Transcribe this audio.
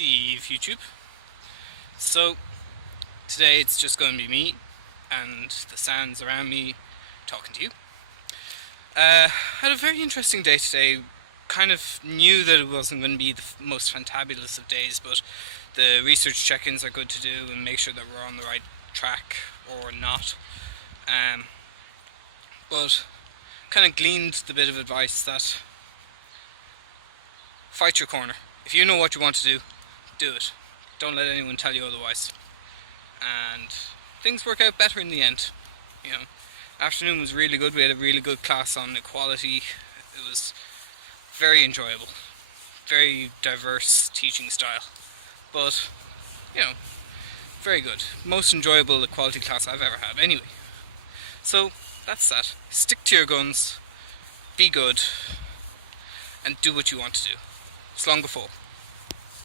Steve YouTube. So today it's just going to be me and the sounds around me talking to you. Had a very interesting day today. Kind of knew that it wasn't going to be the most fantabulous of days, but the research check-ins are good to do and make sure that we're on the right track or not. But kind of gleaned the bit of advice that fight your corner. If you know what you want to do it. Don't let anyone tell you otherwise. And things work out better in the end. You know, afternoon was really good. We had a really good class on equality. It was very enjoyable. Very diverse teaching style. But, you know, very good. Most enjoyable equality class I've ever had anyway. So, that's that. Stick to your guns. Be good. And do what you want to do. Slán go fóill.